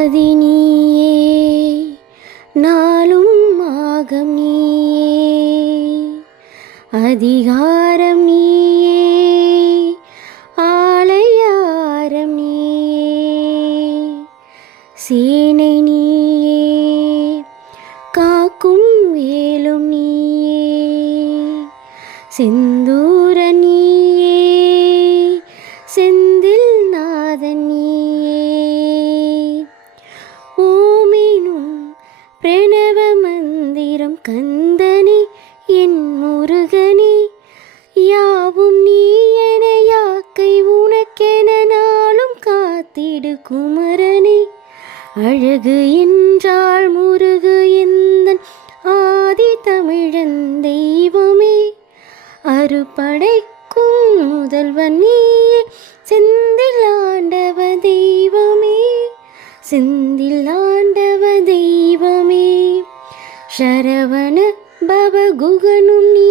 ஆதி நீயே, நாளும் ஆகம் நீயே, அதிகாரம் நீயே, ஆலயாரம் நீயே, சேனை நீயே, காக்கும் வேலும் நீயே, செந்தூர நீயே, செந்தில் நாதன் நீயே, ஓமெனும் பிரணவ மந்திரம் கந்தனே என் முருகனே, யாவும் நீ என யாக்கை உனக்கென நாளும் காத்திடு குமரனே, அழகு என்றாள் முருகு எந்தன் ஆதி தமிழன் தெய்வமே, அறுபடைக்கும் முதல்வன் நீயே, செந்தில் ஆண்டவ தெய்வமே, செந்தில் ஆண்டவ தெய்வமே, சரவண பவ குகனும் நீ.